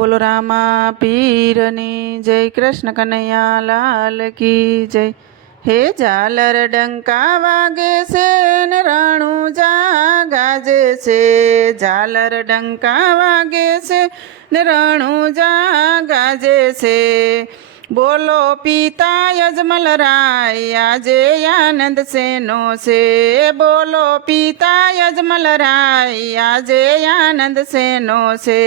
બોલો રામા પીરની જય, કૃષ્ણ કનૈયા લાલ કી જય. હે ઝાલર ડંકા વાગે છે ને રાણુ જા ગાજે છે. ઝાલર ડંકા વાગે છે ને રાણું જા ગાજે છે. બોલો પિતા યજમલ રાય, આજે આનંદ સેનો છે? બોલો પિતા યજમલ રાય, આજે આનંદ સેનો છે?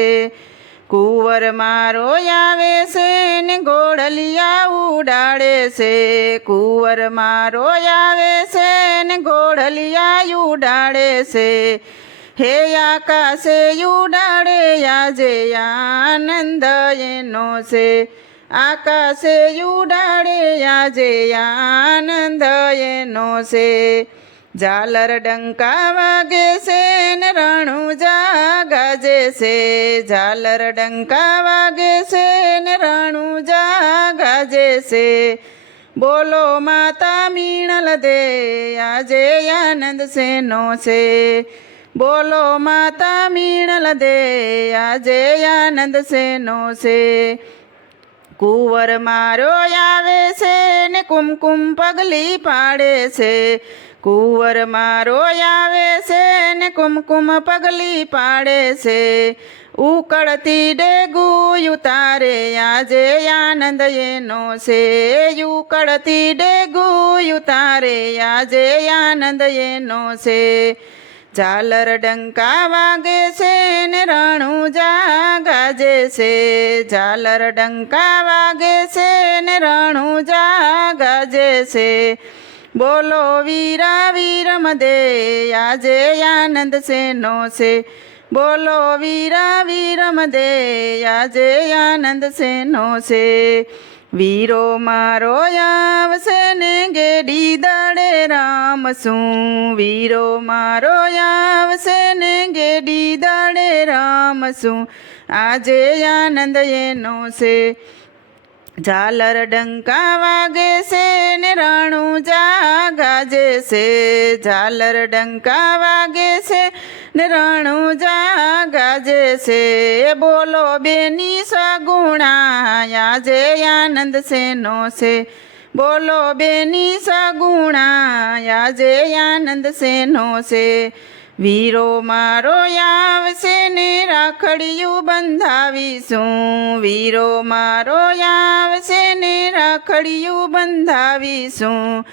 કુંવર મારો આવે છે ને ગોળલિયા ઉડાડે છે. કુંવર મારો આવે છે ને ગોળલિયા ઉડાડે છે. હે આકાશે ઉડાડે, આજે આનંદ એનો છે. આકાશે ઉડાડે, આજે આનંદ એનો છે. ઝાલર ડંકા વાગે છે ને રણુજા ગાજે છે. ઝાલર ડંકા વાગે છે ને રણુજા જાગાજે છે. બોલો માતા મીણલ દે, આજે આનંદ સેનો છે? બોલો માતા મીણલ દે, આજે આનંદ સેનો છે? કુંવર મારો આવે છે ને કુમકુમ પગલી પાડે છે. કુંવર મારો આવે છે ને કુમકુમ પગલી પાડે છે. ઉકળતી ડેગુ ઉતારે, આજે આનંદ એનો છે. ઉકળતી ડેગુ ઉતારે, આજે આનંદ એનો છે. ઝાલર ડંકા વાગે છે ને રણું જાગાજે છે. ઝાલર ડંકા વાગે છે ને રણું જાગાજે છે. બોલો વીરા વીરમ દે આજે આનંદ સેનો છે? બોલો વીરા વીરમ દે આજે આનંદ સેનો છે? વીરો મારો આવશે ને ગેડી દડે રામ શું? વીરો મારો આવશે ને ગેડી દડે રામ શું? આજે આનંદ એનો છે. ઝાલર ડંકા વાગે છે ને રાણું જાગાજે છે. ઝાલર ડંકા વાગે છે ને જા જાગાજે છે બોલો બેની સગુણા આજે આનંદ સેનો છે. બોલો બેની સગુણા આજે આનંદ સેનો છે. વીરો મારો આવશે ને રાખડિયું બંધાવીશું. વીરો મારો આવશે ને રાખડિયું બંધાવીશું.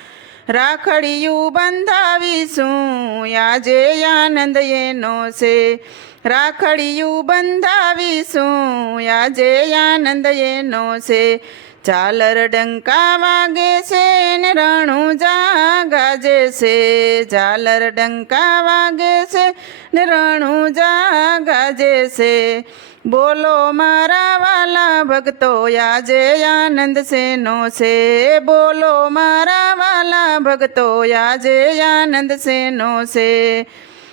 રાખડિયું બંધાવીશું. આજે આનંદ એનો છે. રાખડિયું બંધાવીશું. આજે આનંદ એનો છે. ઝાલર ડંકા વાગે છે ને રણું જાગાજે છે. ઝાલર ડંકા વાગે છે ને રણું જાગાજે છે. બોલો મારા વાલા ભક્તો, આજે આનંદ સેનો છે? બોલો મારા વાલા ભક્તો, આજે આનંદ સેનો છે?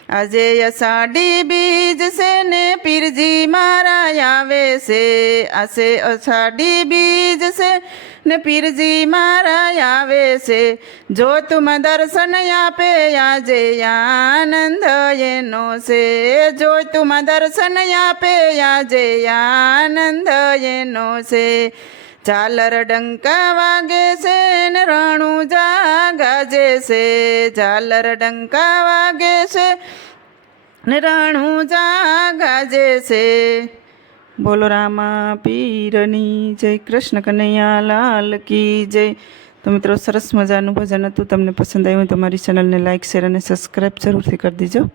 આજે અષાઢી બીજ છે ને પીરજી મારા આવે છે. આશે અષાઢી બીજ છે ને પીરજી મારા આવે છે. જો તુમ દર્શન આપે આજે આનંદ એનો છે. જો તુમ દર્શન આપે આજે આનંદ એનો છે. ઝાલર ડંકા વાગે છે ને રણું જાગાજે છે. ઝાલર ડંકા વાગે છે ને રણું જાગાજે છે. બોલો રામા પીરની જય, કૃષ્ણ કનૈયા લાલ કી જય. તો મિત્રો સરસ મજાનું ભજન હતું, તમને પસંદ આવ્યું તમારી મારી ચેનલને લાઇક શેર અને સબસ્ક્રાઈબ જરૂરથી કરી દીજો.